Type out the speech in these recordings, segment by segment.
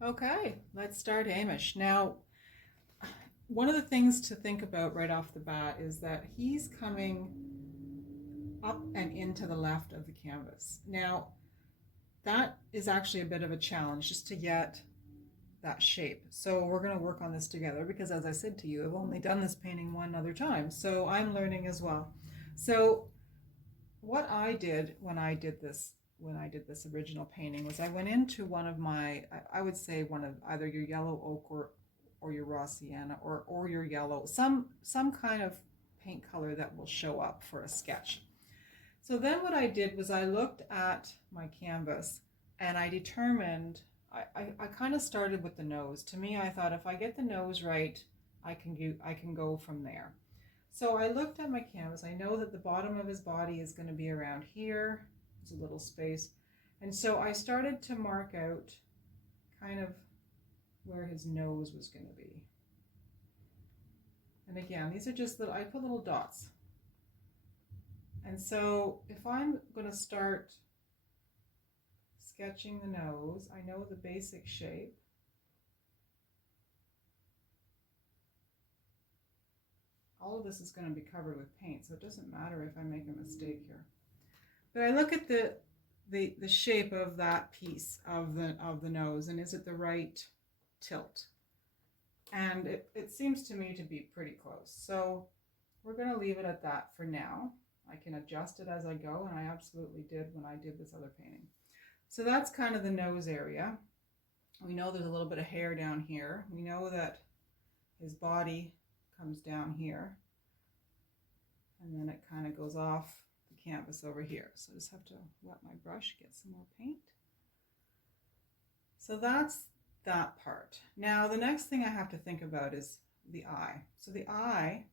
Okay, let's start Hamish. Now, one of the things to think about right off the bat is that he's coming up and into the left of the canvas. Now, that is actually a bit of a challenge just to get that shape. So we're going to work on this together because, as I said to you, I've only done this painting one other time, so I'm learning as well. So what I did when I did this original painting was I went into one of my, I would say one of either your yellow oak or your raw sienna or your yellow, some kind of paint color that will show up for a sketch. So then what I did was I looked at my canvas and I determined, I kind of started with the nose. To me, I thought if I get the nose right, I can go from there. So I looked at my canvas. I know that the bottom of his body is going to be around here. There's a little space. And so I started to mark out kind of where his nose was going to be. And again, these are just little, I put little dots. And so if I'm going to start sketching the nose, I know the basic shape. All of this is going to be covered with paint, so it doesn't matter if I make a mistake here. But I look at the shape of that piece of the nose, and is it the right tilt? And it seems to me to be pretty close. So we're going to leave it at that for now. I can adjust it as I go, and I absolutely did when I did this other painting. So that's kind of the nose area. We know there's a little bit of hair down here. We know that his body comes down here, and then it kind of goes off the canvas over here. So I just have to wet my brush, get some more paint. So that's that part. Now the next thing I have to think about is the eye. So the eye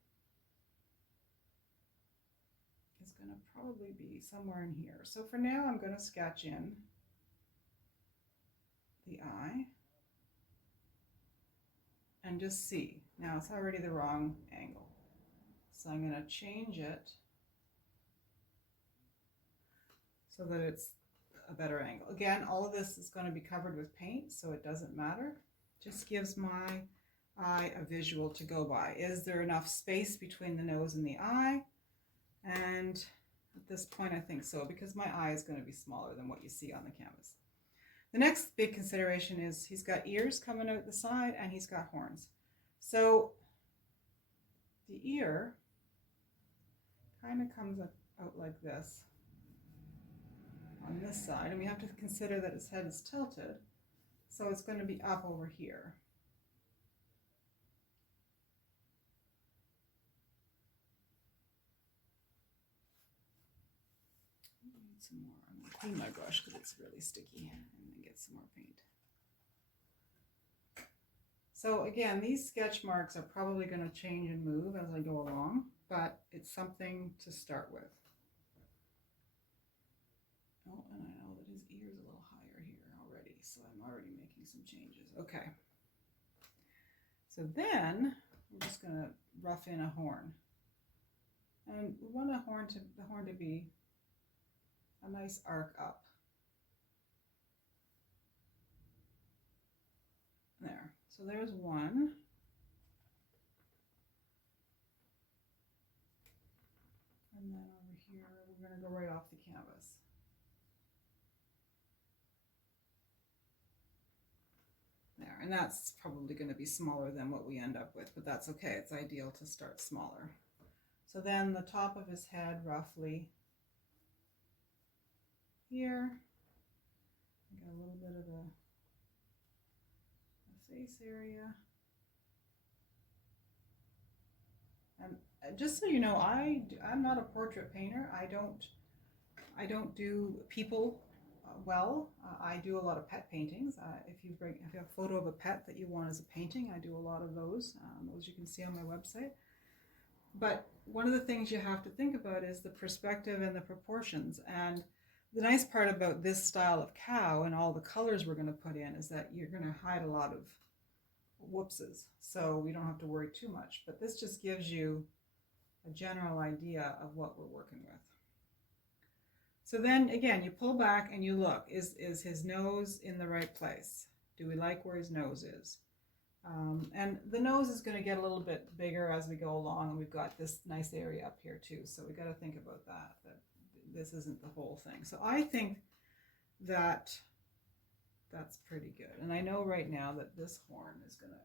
is going to probably be somewhere in here. So for now I'm going to sketch in the eye and just see. Now it's already the wrong angle. So I'm going to change it so that it's a better angle. Again, all of this is going to be covered with paint, so it doesn't matter. Just gives my eye a visual to go by. Is there enough space between the nose and the eye? And at this point I think so, because my eye is going to be smaller than what you see on the canvas. The next big consideration is he's got ears coming out the side and he's got horns. So the ear kind of comes out like this on this side, and we have to consider that his head is tilted, so it's going to be up over here. I need some more. I'm going to clean my brush because it's really sticky, and then get some more paint. So again, these sketch marks are probably going to change and move as I go along, but it's something to start with. Oh, and I know that his ear is a little higher here already, so I'm already making some changes. Okay. So then we're just going to rough in a horn. And we want the horn to be a nice arc up. There. So there's one. And then over here, we're going to go right off the canvas. There, and that's probably going to be smaller than what we end up with, but that's okay. It's ideal to start smaller. So then the top of his head, roughly here. I got a little bit of a face area. And just so you know, I'm not a portrait painter. I don't do people well. I do a lot of pet paintings. If you have a photo of a pet that you want as a painting, I do a lot of those. Those you can see on my website. But one of the things you have to think about is the perspective and the proportions. And the nice part about this style of cow and all the colors we're going to put in is that you're going to hide a lot of whoopses, so we don't have to worry too much. But this just gives you a general idea of what we're working with. So then again, you pull back and you look, is his nose in the right place? Do we like where his nose is? And the nose is going to get a little bit bigger as we go along, and we've got this nice area up here too, so we got to think about that this isn't the whole thing. So I think that that's pretty good, and I know right now that this horn is going to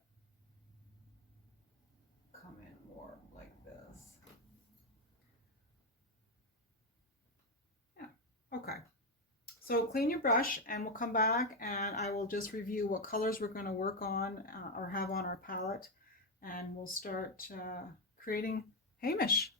come in more like this. Yeah, okay. So clean your brush, and we'll come back and I will just review what colors we're going to work on or have on our palette, and we'll start creating Hamish.